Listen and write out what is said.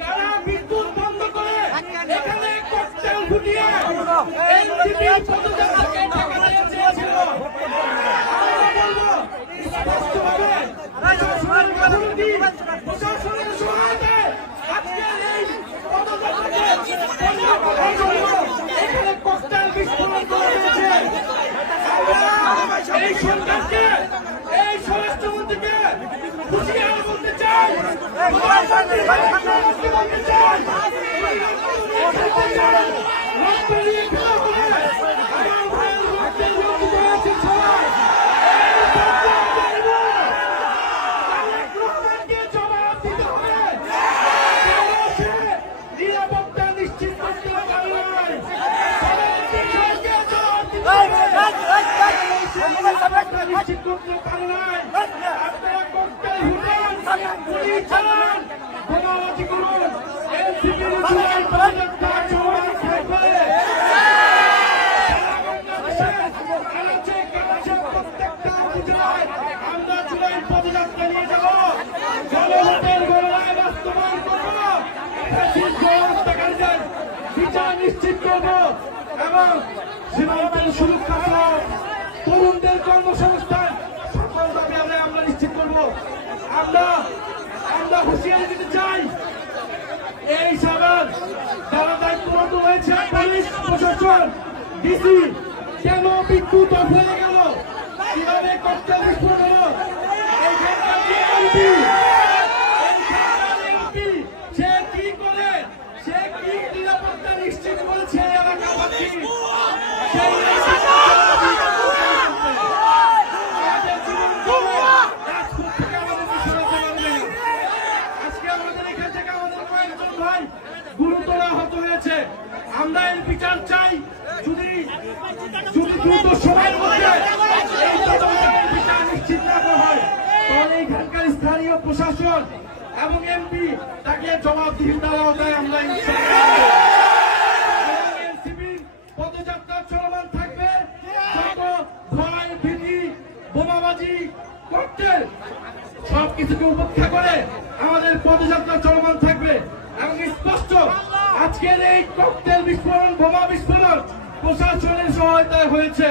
তারা বিদ্যুৎ বন্ধ করে এখানে ককটেল ফুটিয়ে এনসিপির পদযাত্রাকে ঠেকাতে চেয়েছিল। আমরা বলবো স্পষ্টভাবে প্রশাসনের সহায়তায় আজকের এই পদযাত্রাকে এখানে ককটেল বিস্ফোরণ করা হয়েছে। এই সরকারকে, এই স্বরাষ্ট্রমন্ত্রীকে হুঁশিয়ার বলতে চাই, নিরাপত্তা নিশ্চিত করতে পারে নাই, নিশ্চিত করতে পারে নাই। আপনারা ককটেল ফুটান, গুলি চালান, বোমাবাজি করুন, এনসিপির জুলাই পদযাত্রা চলমান থাকবে। প্রত্যেকটা উপজেলায় আমরা জুলাই পদযাত্রা নিয়ে যাব, জনগণের গণনায় বাস্তবায়ন করব, হত্যাকারীদের বিচার নিশ্চিত করব এবং সীমান্তের সুরক্ষা সহ তরুণদের কর্মসংস্থান সকল দাবি আমরা নিশ্চিত করব। আমরা হুঁশিয়ারি দিতে চাই, এই সবার যারা দায়িত্বরত হয়েছে, পুলিশ প্রশাসন, ডিসি, কেন বিদ্যুৎ অফ হয়ে গেল, কিভাবে ককটেল বিস্ফোরণ হলো, এইখানকার যে এমপি সে কি করে, সে কি নিরাপত্তা নিশ্চিত করেছে এলাকাবাসী, গুরুতর আহত হয়েছে। আমরা এর বিচার চাই। যদি দ্রুত সময়ের মধ্যে বিচার নিশ্চিত না হয়, তাহলে এখানকার স্থানীয় প্রশাসন এবং এমপি তাকে জবাবদিহিতার আওতায় আমরা এনসিপির পদযাত্রা চলমান থাকবে। যত ভয়, ভীতি, বোমাবাজি, ককটেল সবকিছুকে উপেক্ষা করে আমাদের পদযাত্রা চলমান থাকবে এবং স্পষ্ট আজকের এই ককটেল বিস্ফোরণ, বোমা বিস্ফোরণ প্রশাসনের সহায়তায় হয়েছে।